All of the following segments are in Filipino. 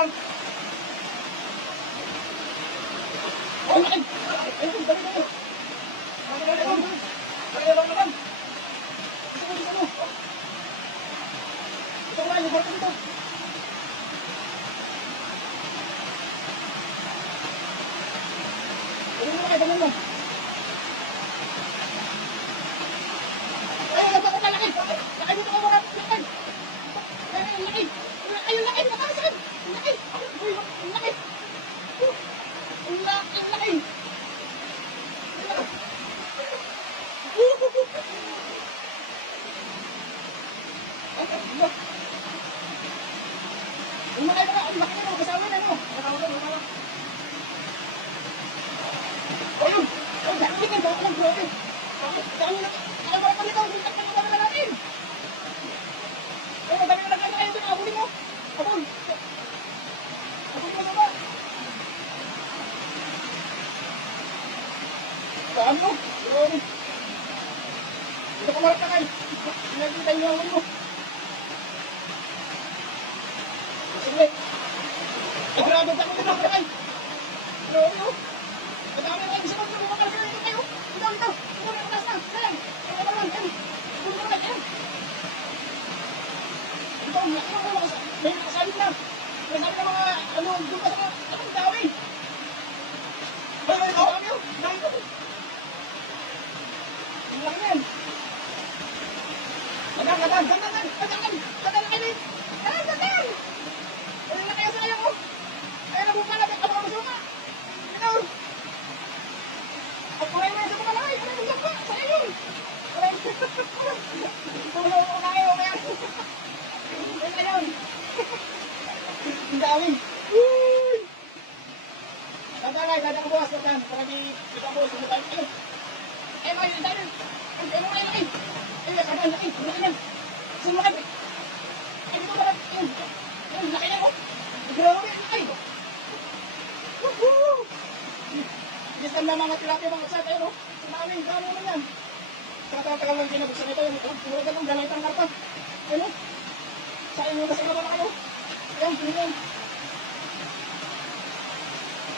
lang. Oh, ay! Ayun, dali, dali. Dali, dali, dali. Dali, dali, dali. Isa mo. Ito ko na, lugar ko dito. Ganun mo. Ay, laki. Laki dito ko muna. Laki. Laki. Ayun, laki. Nakakasakit. Laki. Uy, laki. Laki. Ang laki na mo. Kasama na mo. Ayun. Ay, dami ka. Dami lang, grabe. Dami na. Ay, marami pa nito. Ang dami na natin. Ay, madami na kayo. Ayun, abulin mo. Abul. Abul mo naman. Dami mo. Grabe. Dito ko marap na kayo. Nakikita niyo ang mo. Sige. Ay, grabe. Dami na kayo. Grabe mo. Madami na kayo. Isa mo. Bumakal ka na dito kayo. Ito. Ito na yung na. Ayan. Ito naman. Ayan. Ito naman. Ayan. Ito. May nakasalit na. May sabi na mga doon pa sa akong dawi. Ay, dami yun. Dami ko. Ang laki yan. Dadan. Ay, laki yan sa kaya ko. Ay, nabuka na. Ano ka masuka? Ito. At kumain na sa mga lakay. Ano yung lakay? Sa iyo. Ay, tulong ko na kayo. Ay, ayun. Ang dami. Dadan ko bukas. Dadan. Para di kita bukas. Ayun. Ay, mga yun. Dadan. Ay, mga laki. Ay, dadan. Laki. Laki yan. Saan laki? Ay, dito ba? Ayun. Ayun, laki yan. Grabe. Laki. Woohoo! Yes, ang mga tilapia mga kasat, ayun o. Sumaming, gano'n naman yan. Tagal lang kinabuksan ito, yun. Puro ka ng galaytang karpa. Ayun o. Sa inyo na sa baba na kayo. Ayun, pinigyan.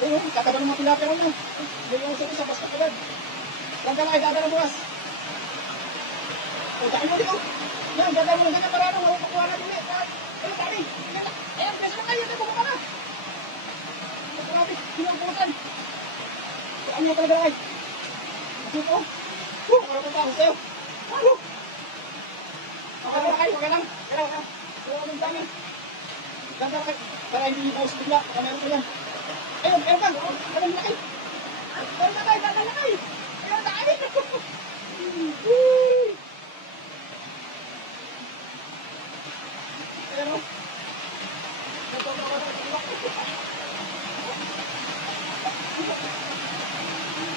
Ayun o, katagal ng mga tilapia ron yan. Hindi yung sabi sa basta agad. Lang ka na kayo, dadala bukas. O, dahil mo dito. Yan, dadala mo lang ganyan para ano, makukuha na dili. Ayun, dali. Ayun, kasi na kayo, ito, bumaba na. Grabe, pinagbutan. Saan niyo talaga ay? Dito. Wala pa ako sa'yo. Okay na kayo, okay lang. Kailangan. Kailangan ng dami. Ganda kayo. Para hindi niyo paus bigla. Baka meron ko yan. Ayun, meron ka. Ayun na kayo. Ayun na kayo, ganda na kayo. Ayun na kayo. Ayun o.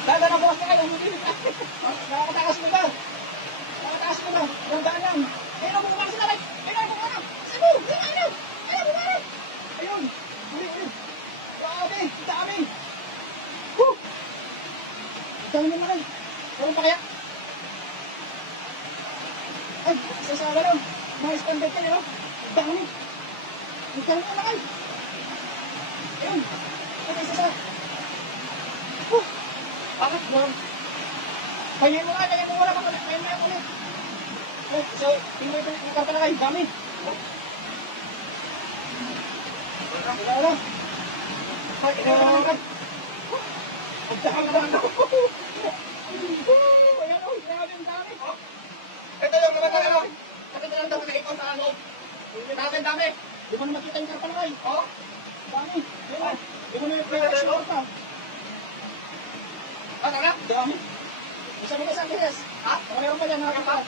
Dadan na bukas na kayo. Nakakatakas mo ba? Nakakatakas mo ba? Gandaan lang. Ayun ang bukumang sila. Ayun ang bukumang. Sabu! Ayun! Ayun! Bukumang! Ayun! Uli! Grabe! Dami! Dami naman kayo. Gawin pa kaya? Ay! Isa lang. Mga standard kayo. Dami! Dami naman kayo. Ayun! Ay! Isa. Bakit mo? Pahingayin mo nga, pahingayin mo wala. Pahingayin mo yan ulit. So, tingnan mo yung karta na kayo. Dami. Wala. Ay, ina ka. Pagdahan na lang ako. Ayan o, grabe ang dami. Ito yung mga kaya. Nakita lang daw na ikaw sa ano. Dami, dami. Di mo na makita yung karta na kayo. Dami. Di mo na yung pera sa karta. Talaga? Dami. Isa mo ka sa Angeles. Ha? Meron pa dyan, nakakita.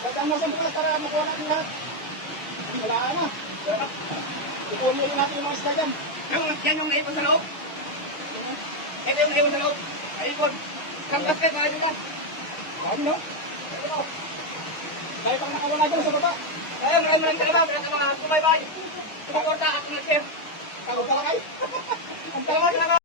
Basta mo sa bukas para makuha natin lahat. Wala ka na. Ikuha mo natin yung mga sila dyan. Yan yung naipon sa loob. Ito yung naipon sa loob. Naipon. Kamkasket, mga ito yan. Dami no? Dahil pang nakawala dyan sa baba. Kaya maraming talaga. Kaya mga kumaybay. Tumakorta ako na share. Tawag pala kayo. Ang tawag talaga.